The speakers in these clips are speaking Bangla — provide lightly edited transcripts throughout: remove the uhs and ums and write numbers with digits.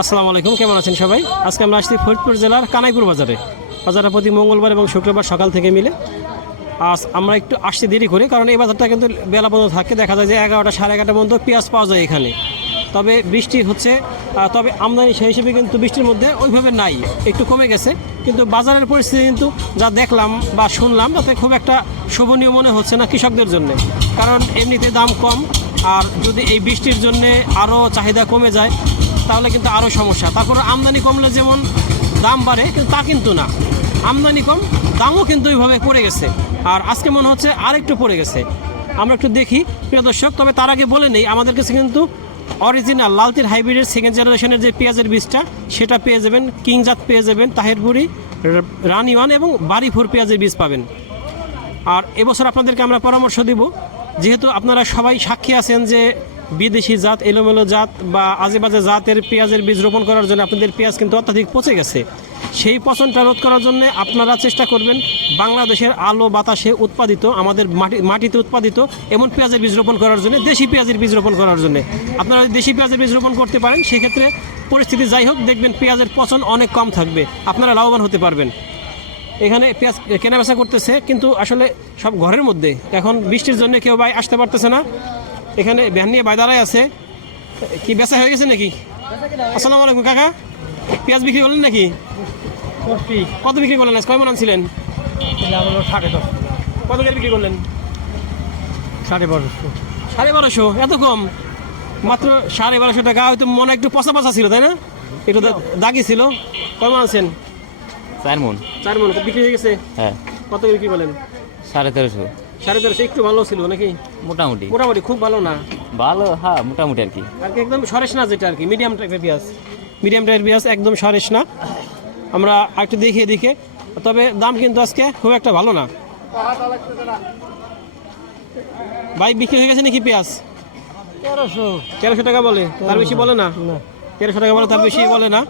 আসসালামু আলাইকুম, কেমন আছেন সবাই? আজকে আমরা আসছি ফরিদপুর জেলার কানাইপুর বাজারে। বাজারটা প্রতি মঙ্গলবার এবং শুক্রবার সকাল থেকে মিলে। আজ আমরা একটু আসতে দেরি করি, কারণ এই বাজারটা কিন্তু বেলা পর্যন্ত থাকে। দেখা যায় যে 11টা সাড়ে 11টার পর্যন্ত পেঁয়াজ পাওয়া যায় এখানে। তবে বৃষ্টি হচ্ছে, তবে আমদানি সেই হিসেবে কিন্তু বৃষ্টির মধ্যে ওইভাবে নাই, একটু কমে গেছে। কিন্তু বাজারের পরিস্থিতি কিন্তু যা দেখলাম বা শুনলাম তাতে খুব একটা শোভনীয় মনে হচ্ছে না কৃষকদের জন্য, কারণ এমনিতে দাম কম। আর যদি এই বৃষ্টির জন্যে আরও চাহিদা কমে যায় তাহলে কিন্তু আরও সমস্যা। তারপর আমদানি কমলে যেমন দাম বাড়ে, কিন্তু তা কিন্তু না। আমদানি কম, দামও কিন্তু ওইভাবে পড়ে গেছে। আর আজকে মনে হচ্ছে আরেকটু পড়ে গেছে। আমরা একটু দেখি প্রিয় দর্শক। তবে তার আগে বলে নেই, আমাদের কাছে কিন্তু অরিজিনাল লালতির হাইব্রিডের সেকেন্ড জেনারেশনের যে পেঁয়াজের বীজটা সেটা পেয়ে যাবেন, কিংজাত পেয়ে যাবেন, তাহেরপুরি, রানি ওয়ান এবং বাড়িফোর পেঁয়াজের বীজ পাবেন। আর এবছর আপনাদেরকে আমরা পরামর্শ দিব, যেহেতু আপনারা সবাই সাক্ষী আছেন যে বিদেশি জাত, এলোমেলো জাত বা আজেবাজে জাতের পেঁয়াজের বীজ রোপণ করার জন্য আপনাদের পেঁয়াজ কিন্তু অত্যাধিক পচে গেছে। সেই পচনটা রোধ করার জন্য আপনারা চেষ্টা করবেন বাংলাদেশের আলো বাতাসে উৎপাদিত, আমাদের মাটিতে উৎপাদিত এমন পেঁয়াজের বীজ রোপণ করার জন্য, দেশি পেঁয়াজের বীজ রোপণ করার জন্য। আপনারা যদি দেশি পেঁয়াজের বীজ রোপণ করতে পারেন, সেক্ষেত্রে পরিস্থিতি যাই হোক দেখবেন পেঁয়াজের পচন অনেক কম থাকবে, আপনারা লাভবান হতে পারবেন। এখানে পেঁয়াজ কেনাবেচা করতেছে, কিন্তু আসলে সব ঘরের মধ্যে। এখন বৃষ্টির জন্য কেউ ভাই আসতে পারতেছে না। এখানে ভ্যান নিয়ে বাইদারাই আছে। কি বেচা হয়ে গেছে নাকি? আসসালামু আলাইকুম কাকা, পেঁয়াজ বিক্রি করলেন নাকি? কত বিক্রি করলেন? আজ কয় মন আনছিলেন? 10.5 কত করে বিক্রি করলেন? 1250 1250? এত কম? মাত্র 1250 টাকা। হয়তো মনে একটু পচা পচা ছিল, তাই না? একটু দাগি ছিল। কয় মন আনছেন? 4 মন। 4 মন বিক্রি হয়ে গেছে। হ্যাঁ, কত করে বিক্রি করলেন? 1350। 1350? একটু ভালো ছিল নাকি? মোটামুটি মোটামুটি, খুব ভালো না ভালো। হ্যাঁ, মোটামুটি আর কি। আর কি একদম সরেস না, যেটা আর কি মিডিয়াম টাইপের পেঁয়াজ। মিডিয়াম টাইপের পেঁয়াজ একদম সরেস না। আমরা একটু দেখিয়ে দিকে। তবে দাম কিন্তু আজকে খুব একটা ভালো না। বাইক বিক্রি হয়ে গেছে নাকি পেঁয়াজ? 1300 টাকা বলে, তার বেশি বলে না। 1300 টাকা বলে, তার বেশি বলে না।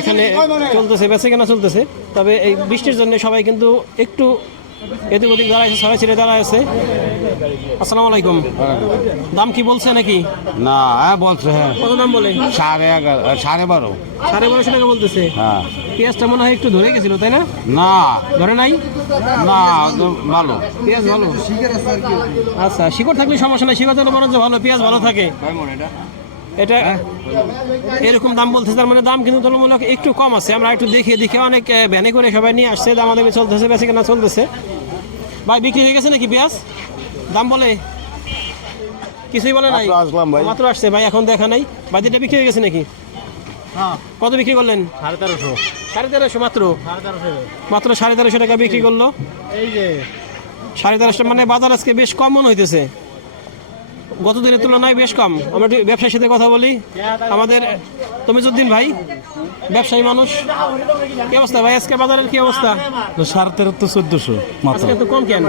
এখানে চলতেছে, বেচে কেনা চলতেছে। তবে এই বৃষ্টির জন্য সবাই কিন্তু একটু এদিক ওদিক দাঁড়াইছে, সবাই ছেড়ে দাঁড়াইছে। আসসালামু আলাইকুম। দাম কি বলছে নাকি? না, হ্যাঁ বলছে। হ্যাঁ, কত দাম বলে? 11.5 12.5। 1250 টাকা বলতেছে। হ্যাঁ, পেঁয়াজটা মনে হয় একটু ধরে গেছিল, তাই না? না ধরে নাই? না, একদম ভালো পেঁয়াজ ভালো। আচ্ছা, শিকড় থাকলে সমস্যা নাই, শিকড় থাকলে বরঞ্চ ভালো, পেঁয়াজ ভালো থাকে। এটা এরকম দাম বলতেছে, তার মানে দাম কিন্তু তুলনামূলক একটু কম আছে। আমরা একটু দেখিয়ে দেখে অনেক ভ্যানে করে সবাই নিয়ে আসছে, দামাদামি চলতেছে, বেশি কেনা চলতেছে। ভাই বিক্রি হয়ে গেছে নাকি পেঁয়াজ? দাম বলে কিছুই বলে নাই? আসলাম ভাই, মাত্র আসছে ভাই, এখন দেখা নাই। বাদিটা বিক্রি হয়ে গেছে নাকি? কত বিক্রি করলেন? 1350। 1350 মাত্র? মাত্র 1350 টাকা বিক্রি করলো। এই যে 1350, মানে বাজার আজকে বেশ কম মনে হইতেছে, গত দিনের তুলনায় বেশ কম। আমরা একটু ব্যবসায়ীর সাথে কথা বলি। আমাদের তমিজউদ্দিন ভাই ব্যবসায়ী মানুষ। কি অবস্থা ভাই, আজকে বাজারের কি অবস্থা? 1350 1400 মাত্র। আজকে এত কম কেন?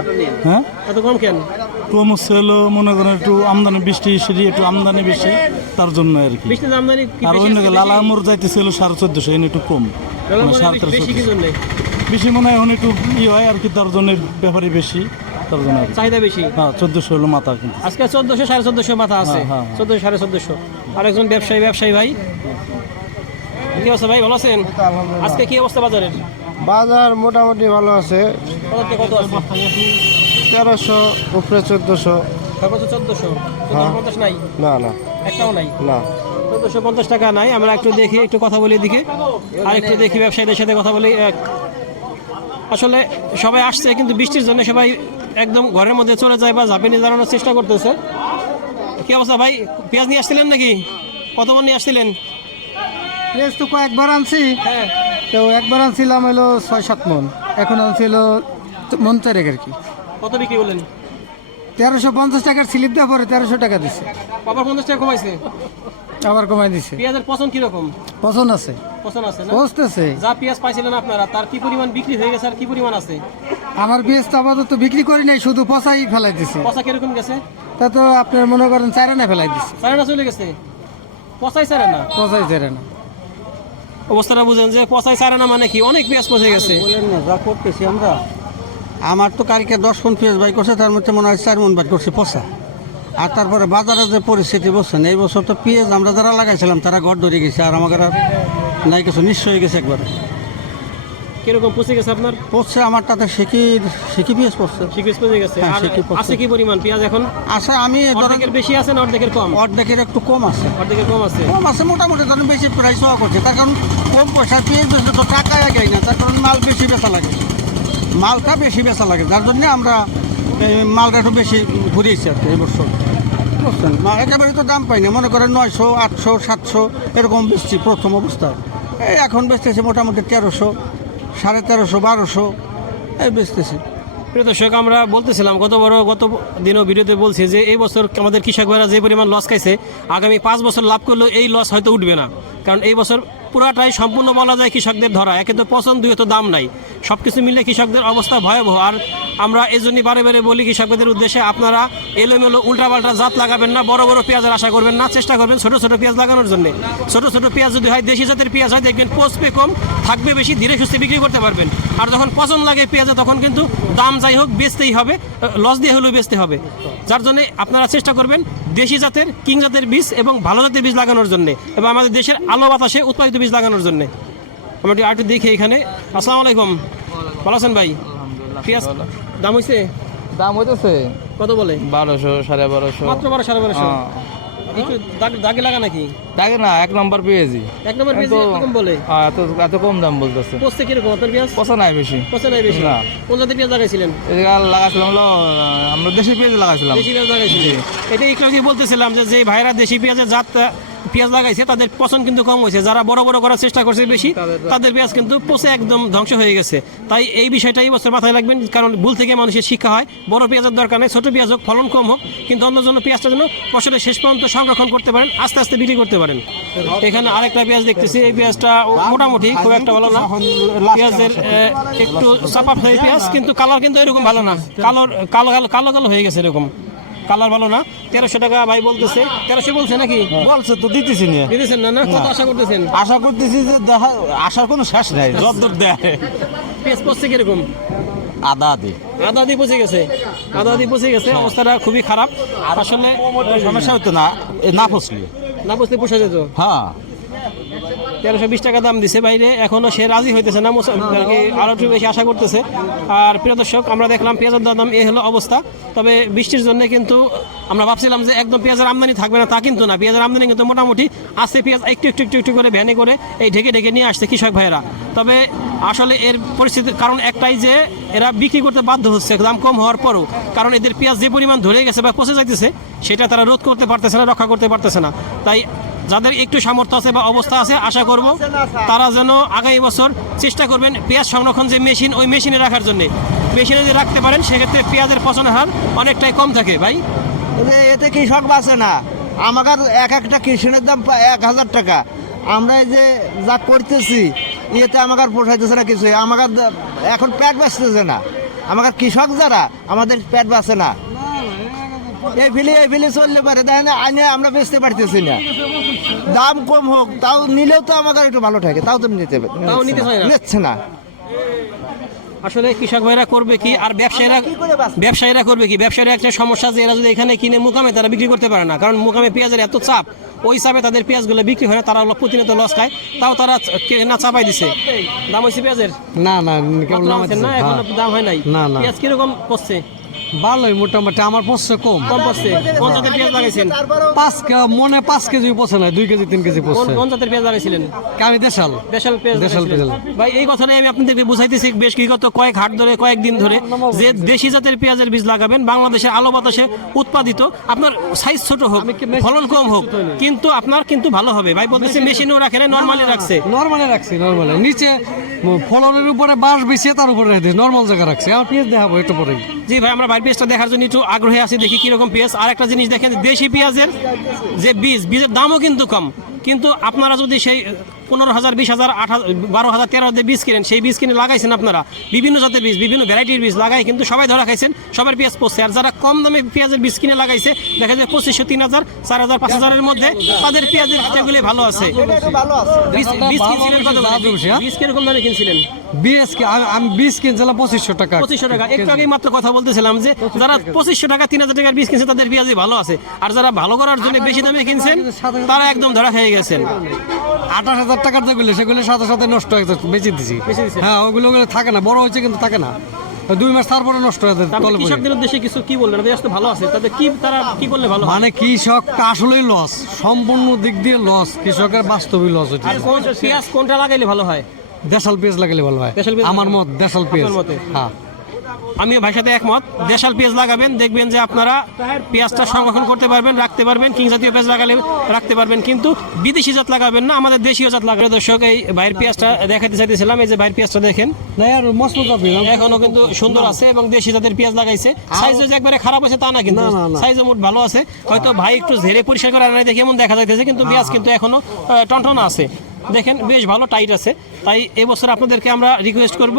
হ্যাঁ, এত কম কেন? কম হচ্ছে হলো মনে করেন একটু আমদানি, বৃষ্টি সেটি একটু আমদানি বেশি, তার জন্য আর কি। বৃষ্টির আমদানি কি আর বেশি অন্য আজকে? লাল আমর যাইতেছিল 1450, এনে একটু কম, লাল আমর মানে বেশি কি 1350 জন্য? বেশি মনে হয় এখন একটু হয় আর কি, তার জন্য ব্যাপারে বেশি, তার জন্য আর কি। চাহিদা বেশি। হ্যাঁ, 1400 হলো মাথা কিন্তু। আজকে 1400 1450 মাথা আছে। হ্যাঁ, হ্যাঁ। 1400 1450। আরেকজন ব্যবসায়ী ভাই, কি অবস্থা ভাই, ভালো আছেন? আজকে কি অবস্থা বাজারের? বাজার মোটামুটি ভালো আছে। কত থেকে কত আছে? 1300 উপরে 1400। সর্বোচ্চ 1400। 1450 নাই? না না একটাও নাই? না, 1450 টাকা নাই। আমরা একটু দেখি, একটু কথা বলি এদিকে, আর একটু দেখি ব্যবসায়ীদের সাথে কথা বলি। আসলে সবাই আসছে, কিন্তু বৃষ্টির জন্য সবাই একদম ঘরের মধ্যে চলে যায় বা ঝাঁপিয়ে নিয়ে দাঁড়ানোর চেষ্টা করতেছে। কি অবস্থা ভাই, পেঁয়াজ নিয়ে আসছিলেন নাকি? কত মন নিয়ে আসছিলেন? পেঁয়াজ তো কয়েকবার আনছি। হ্যাঁ, তো একবার আনছিলাম হলো 6-7 মন, এখন আনছিল মন 4 আর কি। কত বিক্রি করলেন? 1350 টাকার স্লিপ দেওয়া পরে 1300 টাকা দিছে, আবার 50 টাকা কমাইছে। আবার কমাই দিছে। পেঁয়াজের পচন কিরকম? পছন্দ আছে, পচন আছে না? বসতেছে। যা পেঁয়াজ পাইছিলেন আপনারা, তার কি পরিমাণ বিক্রি হয়ে গেছে আর কি পরিমাণ আছে? আমার পেঁয়াজ তো আপাতত বিক্রি করি নাই, শুধু পচাই ফেলাই দিছে। পচা কিরকম গেছে? তা তো আপনার মনে করেন 4 আনা ফেলাই দিছে, সাড়ে চলে গেছে। পচাই সারে না? পচাই 4 আনা। অবস্থাটা বুঝেন যে পচাই সারে না মানে কি, অনেক পেঁয়াজ পচে গেছে। বলেন না, যা করতেছি আমরা। আমার তো কালকে 10 মন পেঁয়াজ বাই করছে, তার মধ্যে মনে হয় 4 মন বাই করছে পচা। আর তারপরে বাজারে যে পরিস্থিতি বলছেন, এই বছর তো পেঁয়াজ আমরা যারা লাগাইছিলাম তারা ঘর ধরে গেছে, আর আমাদের আর নাই কিছু, নিঃস্ব হয়ে গেছে একবার। কিরকম পচে গেছে আপনার? পড়ছে আমার তাতে শিখি পেঁয়াজ পড়ছে। সিকুয়েন্স পচে গেছে। হ্যাঁ, আর সিকি পচে। আছে কি পরিমাণ পেঁয়াজ এখন? আচ্ছা, আমি ধরেন অর্ধেকের বেশি আছে না অর্ধেকের কম? অর্ধেকের একটু কম আছে। অর্ধেকের কম আছে। কম আছে মোটামুটি, ধরেন বেশি প্রাইস হওয়া করছে, তার কারণ কম পয়সা পেঁয়াজ বেশি তো টাকা এগাই না, তার কারণ মাল বেশি বেচা লাগে, মালটা বেশি বেচা লাগে, যার জন্য আমরা এই মালটা একটু বেশি ঘুরিয়েছি আর কি এই বছর, বুঝছেন। একেবারে তো দাম পাই না, মনে করেন 900, 800, 700 এরকম বেচছি প্রথম অবস্থায়। এই এখন বেচতেছি মোটামুটি 1300, 1350, 1200 এই বেচতেছি। প্রিয় দর্শক, আমরা বলতেছিলাম গত দিনও ভিডিওতে বলছি যে এই বছর আমাদের কৃষক ভাইরা যে পরিমাণ লস খাইছে, আগামী 5 বছর লাভ করলেও এই লস হয়তো উঠবে না। কারণ এই বছর পুরাটাই সম্পূর্ণ বলা যায় কৃষকদের ধরা, একে তো পছন্দ, দুই তো দাম নাই, সব কিছু মিলে কৃষকদের অবস্থা ভয়াবহ। আর আমরা এই জন্যই বারে বারে বলি কৃষকদের উদ্দেশ্যে, আপনারা এলোমেলো উল্টাপাল্টা জাত লাগাবেন না, বড় বড় পেঁয়াজের আশা করবেন না, চেষ্টা করবেন ছোট ছোট পেঁয়াজ লাগানোর জন্য। ছোট ছোট পেঁয়াজ যদি হয়, দেশি জাতের পেঁয়াজ হয়, দেখবেন পচবে কম, থাকবে বেশি, ধীরে সুস্থে বিক্রি করতে পারবেন। আর যখন পছন্দ লাগে পেঁয়াজে, তখন কিন্তু দাম যাই হোক বেচতেই হবে, লস দিয়ে হলেও বেচতে হবে। যার জন্য আপনারা চেষ্টা করবেন দেশি জাতের, কিং জাতের বীজ এবং ভালো জাতের বীজ লাগানোর জন্য, এবং আমাদের দেশের আলো বাতাসে উৎপাদিত বীজ লাগানোর জন্য। আমরা একটু দেখি এখানে। আসসালামু আলাইকুম, ভালো আছেন ভাই? পেঁয়াজ দাম হয়েছে? দাম হইতেছে কত বলে? 1200, 1250। মাত্র 1200-1250। একটু দাগে লাগা নাকি? তাকে না, 1 নম্বর পেয়েছি। এক নম্বর পেঁয়াজ এরকম বলে? এত কম দাম বলতেছে। পচছে কিরকম আপনার পেঁয়াজ? পচা নাই বেশি। পচা নাই বেশি? না। কোন জাতের পেঁয়াজ লাগাইছিলেন? এদিকে লাগাইছিলাম হলো আমরা দেশি পেঁয়াজ লাগাইছিলাম। দেশি পেঁয়াজ লাগাইছিলেন। এটা একটু আগে বলতেছিলাম যে ভাইরা দেশি পেঁয়াজের জাত পেঁয়াজ লাগাইছে, তাদের পছন্দ কিন্তু কম হয়েছে। যারা বড় বড় করার চেষ্টা করছে বেশি, তাদের পেঁয়াজ কিন্তু পচে একদম ধ্বংস হয়ে গেছে। তাই এই বিষয়টা এই বছর মাথায় রাখবেন, কারণ ভুল থেকে মানুষের শিক্ষা হয়। বড় পেঁয়াজের দরকার নেই, ছোট পেঁয়াজ হোক, ফলন কম হোক, কিন্তু অন্য জন্য পেঁয়াজটা যেন ফসলের শেষ পর্যন্ত সংরক্ষণ করতে পারেন, আস্তে আস্তে বিক্রি করতে পারেন। এখানে আরেকটা পেঁয়াজ দেখতেছি, এই পেঁয়াজটা মোটামুটি খুব একটা ভালো না। পেঁয়াজের একটু চাপা পেঁয়াজ, কিন্তু কালার কিন্তু এরকম ভালো না, কালো হয়ে গেছে এরকম, কালার ভালো না। 1300 টাকা ভাই বলতেছে। 1300 বলছে নাকি? বলছে তো দিতেছি না, দিতেছেন না? কত আশা করতেছেন? আশা করতেছি যে আসার কোনো শেষ নাই, যদ্দূর দেয়। পেঁয়াজ পচছে কিরকম? আদা দি আদা দিয়ে পচে গেছে, আদা দিয়ে পচে গেছে, অবস্থাটা খুবই খারাপ। আসলে সমস্যা হতো না, না ফসলি না পচলে পোষা যেত। হ্যাঁ। 1320 টাকা দাম দিছে বাইরে, এখনো সে রাজি হইতেছে না, আরো একটু বেশি আশা করতেছে। আর প্রিয় দর্শক, আমরা দেখলাম পেঁয়াজের দাম এই হলো অবস্থা। তবে বৃষ্টির জন্য কিন্তু আমরা ভাবছিলাম যে একদম পেঁয়াজের আমদানি থাকবে না, তা কিন্তু না, পেঁয়াজের আমদানি কিন্তু মোটামুটি আছে। পেঁয়াজ একটু করে ভ্যানে করে এই ঢেকে নিয়ে আসছে কৃষক ভাইয়েরা। তবে আসলে এর পরিস্থিতির কারণ একটাই, যে এরা বিক্রি করতে বাধ্য হচ্ছে দাম কম হওয়ার পরও, কারণ এদের পেঁয়াজ যে পরিমাণ ধরে গেছে বা পচে যাইতেছে, সেটা তারা রোধ করতে পারতেছে না, রক্ষা করতে পারতেছে না। তাই যাদের একটু সামর্থ্য আছে বা অবস্থা আছে, আশা করব তারা যেন আগামী বছর চেষ্টা করবেন পেঁয়াজ সংরক্ষণ যে মেশিন, ওই মেশিনে রাখার জন্য। মেশিনে যদি রাখতে পারেন, সেক্ষেত্রে পেঁয়াজের পচনের হার অনেকটাই কম থাকে। ভাই, এতে কৃষক বাঁচে না, আমাদের একটা কৃষণের দাম 1000 টাকা, আমরা এই যে যা করতেছি এতে আমাদের পোষাইতেছে না কিছু, আমাদের এখন পেট বাঁচতেছে না, আমাদের কৃষক যারা আমাদের পেট বাঁচে না। এই ফিলি চললে পারে, দেখেন আইনে আমরা বেচতে পারতেছি না, দাম কম হোক তাও নিলেও তো আমাদের একটু ভালো থাকে, তাও তো নিতে নিচ্ছে না। আসলে কৃষক ভাইরা করবে কি, আর ব্যবসায়ীরা করবে কি? ব্যবসায়ীরা একটা সমস্যা যে এরা যদি এখানে কিনে মুকামে, তারা বিক্রি করতে পারে না, কারণ মুকামে পেঁয়াজের এত চাপ, ওই চাপে তাদের পেঁয়াজগুলো বিক্রি হয় না, তারা প্রতিনিয়ত লস খায়। তাও তারা না চাপাই দিছে। দাম হয়েছে পেঁয়াজের? না না, এখনো দাম হয় নাই। না। পেঁয়াজ কিরকম পড়ছে? ভালোই মোটামুটি, আমার পড়ছে কম পড়ছে। কোন জাতের পেঁয়াজ লাগাইছেন? 5 কেজি পড়ছে না, 2 কেজি 3 কেজি পড়ছে। কোন জাতের পেঁয়াজ লাগাইছিলেন? আমি দেশাল পেঁয়াজ লাগাইছিলেন। ভাই, এই কথাটাই আমি আপনাদেরকে বুঝাইতেছি বেশ বিগত কয়েকদিন ধরে, যে দেশি জাতের পেঁয়াজের বীজ লাগাবেন, বাংলাদেশের আলো বাতাসে উৎপাদিত, আপনার সাইজ ছোট হোক, ফলন কম হোক, কিন্তু আপনার কিন্তু ভালো হবে। ভাই বলতেছে মেশিনেও রাখে না, নরমালি রাখছে। নরমালি নিচে ফলনের উপরে বাঁশ বিছিয়ে তার উপরে নরমাল জায়গা রাখছে। আমার পেঁয়াজ দেখাবো একটু পরে। জি ভাই, আমরা ভাই পেঁয়াজটা দেখার জন্য একটু আগ্রহী আছি, দেখি কিরকম পেঁয়াজ। আর একটা জিনিস দেখেন, দেশি পেঁয়াজের যে বীজের দামও কিন্তু কম, কিন্তু আপনারা যদি সেই 15,000 20,000 8,000 12,000 13,000 বীজ কিনেন, সেই বীজ কিনে লাগাইছেন আপনারা বিভিন্ন জাতের বীজ, বিভিন্ন ভ্যারাইটির বীজ লাগাই কিন্তু সবাই ধরা খাইছেন, সবার পেঁয়াজ পড়ছে। আর যারা কম দামে পেঁয়াজের বীজ কিনে লাগাইছে দেখা যায় 2,500 3,000 4,000 5,000 মধ্যে তাদের পেঁয়াজের যেগুলি ভালো আছে। ভালো আছে। বীজ কিনছিলেন কত করে? বীজ কিরকম দামে কিনছিলেন? আমি বীজ কিনছিলাম 2500 টাকা। 2500 টাকা। একটু আগেই মাত্র কথা বলতেছিলাম যে যারা 2500 টাকা 3,000 টাকার বীজ কিনছে তাদের পেঁয়াজই ভালো আছে, আর যারা ভালো করার জন্য বেশি দামে কিনছেন তারা একদম ধরা খেয়ে গেছেন। 28,000 টাকার যেগুলো সেগুলো সাথে সাথে নষ্ট হয়ে গেছে, বেঁচে দিছি। বেচে দিছেন? হ্যাঁ, ওগুলো থাকে না, বড় হয়েছে কিন্তু থাকে না, 2 মাস তারপরে নষ্ট হয়ে যায়। আপনি কৃষকদের উদ্দেশ্যে কিছু কি বললেন? পেঁয়াজ তো ভালো আছে, তারা কি করলে ভালো হয়? মানে কৃষক আসলেই লস, সম্পূর্ণ দিক দিয়ে লস, কৃষকের বাস্তবিক লস হচ্ছে। আর পেঁয়াজ কোনটা লাগাইলে ভালো হয়? দেশাল পেঁয়াজ লাগালে ভালো হয়, দেশাল পেঁয়াজ আমার মত দেশাল পেঁয়াজ। আপনার মতে? হ্যাঁ, আমিও ভাইয়ের সাথে একমত। দেশাল পেঁয়াজ লাগাবেন, দেখবেন যে আপনারা পেঁয়াজটা সংরক্ষণ করতে পারবেন, রাখতে পারবেন। কিং জাতীয় পেঁয়াজ লাগালে রাখতে পারবেন, কিন্তু বিদেশি জাত লাগাবেন না, আমাদের দেশীয় জাত লাগাবেন। দর্শক, এই ভাইয়ের পেঁয়াজটা দেখাতে চাইতেছিলাম, এই যে ভাইয়ের পেঁয়াজটা দেখেন, না আর মস্ত যাবে এখনো কিন্তু সুন্দর আছে এবং দেশি জাতের পেঁয়াজ লাগাইছে। সাইজও যে একবারে খারাপ আছে তা না, কিন্তু সাইজও মোট ভালো আছে। হয়তো ভাই একটু ঝেড়ে পরিষ্কার করে আনাই দেখে এমন দেখা যাইতেছে, কিন্তু পেঁয়াজ কিন্তু এখনো টনটনা আছে। দেখেন বেশ ভালো টাইট আছে। তাই এবছর আপনাদেরকে আমরা রিকোয়েস্ট করব,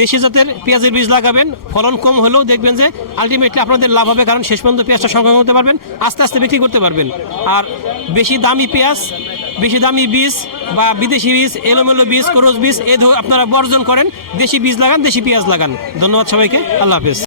দেশি জাতের পেঁয়াজের বীজ লাগাবেন। ফলন কম হলেও দেখবেন যে আলটিমেটলি আপনাদের লাভ হবে, কারণ শেষ পর্যন্ত পেঁয়াজটা সংগ্রহ করতে পারবেন, আস্তে আস্তে বিক্রি করতে পারবেন। আর বেশি দামি পেঁয়াজ, বেশি দামি বীজ বা বিদেশি বীজ, এলোমেলো বীজ, ক্রস বীজ আপনারা বর্জন করেন। দেশি বীজ লাগান, দেশি পেঁয়াজ লাগান। ধন্যবাদ সবাইকে, আল্লাহ হাফেজ।